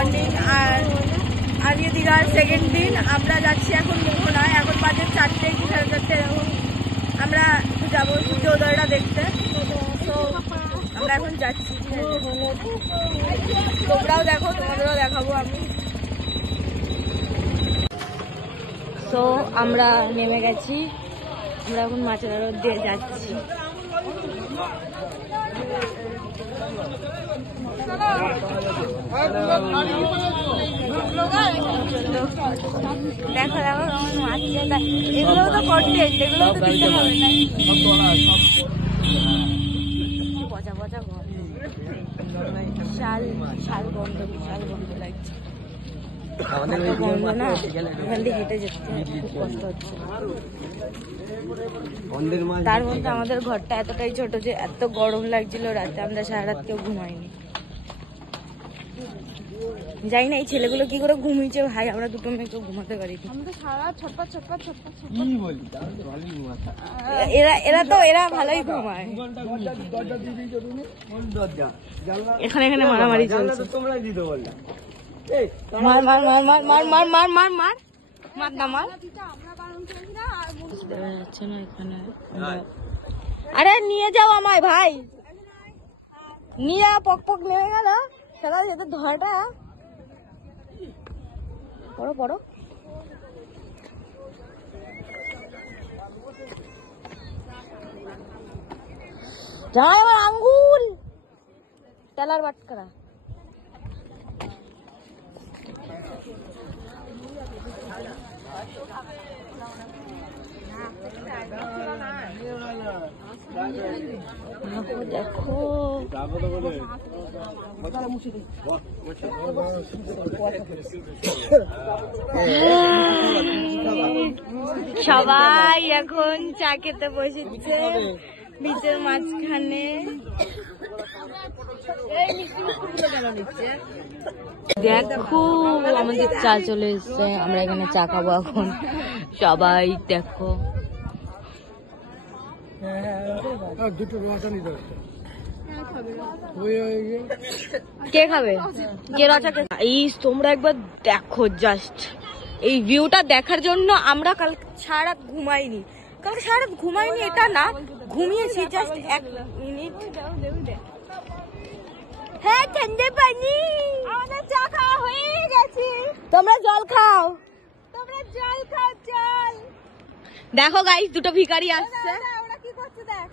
Morning. আর আজকে দীঘার second দিন। আমরা যাচ্ছি এখন মোহনায়। এখন বাজে 4টে কি 4:30 এরকম। আমরা যাবো সূর্যোদয়টা দেখতে। তো আমরা এখন যাচ্ছি, তোমরাও দেখো, তোমাদেরও দেখাবো আমি। তো আমরা নেমে গেছি, আমরা এখন মাছের আড়ত দিয়ে যাচ্ছি। দেখো দেখো মাছ, এগুলো তো কন্টেন্ট, এগুলো তো দিতে হবে না। পচা পচা গন্ধ, শাল শাল গন্ধ, বিশাল গন্ধ লাগছে। গন্ধ না, এখান থেকে হেঁটে যেতে খুব কষ্ট হচ্ছে। তার মধ্যে আমাদের ঘরটা এতটাই ছোট যে এত গরম লাগছিল রাতে, আমরা সারা রাত কেউ ঘুমাইনি। যাই না এই ছেলেগুলো কি করে ঘুমিয়েছে ভাই, আমরা দুটো মেয়ে কেউ ঘুমাতে পারিনি। এরা ভালোই ঘুমায়। এখানে এখানে মারামারি চলছে। মার মার মার মার মার মার মার মার মার মার না মার। যাচ্ছে না এখানে। আরে নিয়ে যাও আমায় ভাই, নিয়ে যাও। পক পক নেমে গেল সারা যেতে ধরাটা। পড়ো পড়ো। যাই আমার আঙ্গুল তেলার বাটকারা। দেখো সবাই এখন চা খেতে বসেছে বিচের মাঝখানে। দেখো আমাদের চা চলে এসছে, আমরা এখানে চা খাবো এখন সবাই। দেখো কে খাবে, কে রচা? এই তোমরা একবার দেখো, জাস্ট এই ভিউটা দেখার জন্য আমরা কাল সারা রাত ঘুমাইনি। কালকে সারা রাত ঘুমাইনি এটা না, ঘুমিয়েছি জাস্ট 1 মিনিট। হ্যাঁ ঠান্ডা পানি, আমাদের চা খাওয়া হয়ে গেছে। তোমরা জল খাও, তোমরা জল খাও জল। দেখো গাইস দুটো ভিখারি আসছে। ওরা কি করছে দেখ।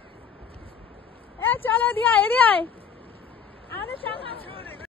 এ চলো দিয়া এদিকে আয়।